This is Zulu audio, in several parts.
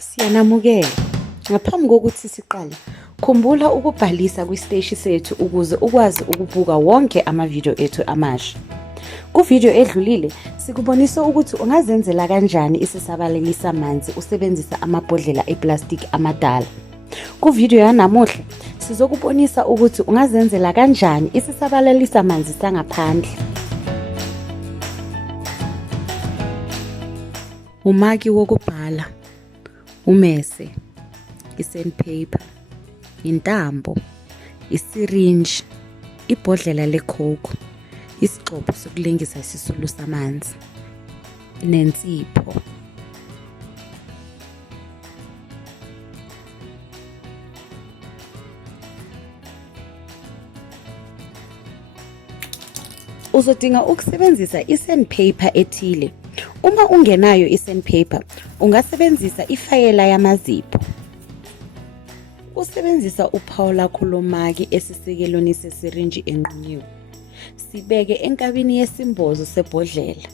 Siyanamukela. Ngaphambi kokuthi siqale, khumbula ukubhalisa kwisiteshi sethu ukuze ukwazi ukubuka wonke amavidiyo ethu amasha. Kuvidiyo edlulile, sikubonisa ukuthi ungazenzela kanjani isisabalalisa manzi usebenzisa amabhodlela eplastiki amadala. Kuvidiyo yanamuhla, sizokubonisa ukuthi ungazenzela kanjani isisabalalisa manzi sangaphandle. Umaki wokubhala, umese, i-sandpaper, intambo, isirinji, ibhodlela le-coke, isigxobo sokulengisa isisulu samanzi, nensipho. Uzodinga ukusebenzisa i-sandpaper ethile. Uma ungenayo i-sandpaper, ungasebenzisa ifayela yamazipho. Usebenzisa uphawu lakho lomaki esisekelweni sesirinji enqunyiwe. Sibeke enkabini yesimbozo sebhodlela.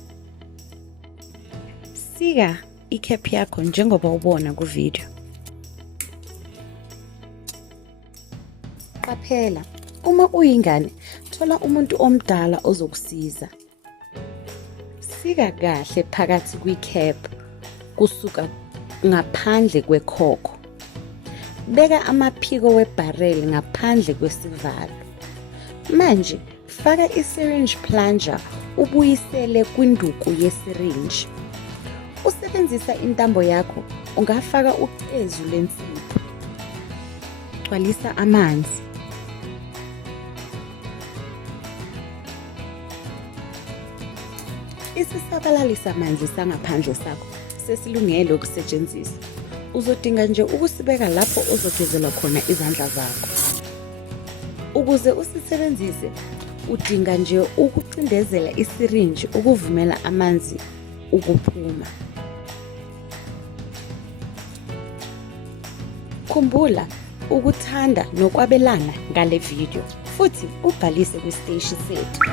Sika i-cap yakho njengoba ubona kuvidiyo. Qaphela, uma uyingane, thola umuntu omdala ozokusiza. Sika kahle phakathi kwi-cap kusuka ngaphandle kwekhokho. Beka amaphiko we-barrel ngaphandle kwesivalo. Manje faka i-syringe plunger ubuyisele kwinduku yesirinji. Usebenzisa intambo yakho, ungafaka ucezu lensipho. Gcwalisa amanzi. Isisabalalisa manzi sangaphandle sakho sesilungele ukusetshenziswa. Uzodinga nje ukusibeka lapho uzogezela khona izandla zakho. Ukuze usisebenzise, udinga nje ukucindezela isirinji ukuvumela amanzi ukuphuma. Khumbula ukuthanda nokwabelana ngale video futhi ubhalise kwisiteshi sethu.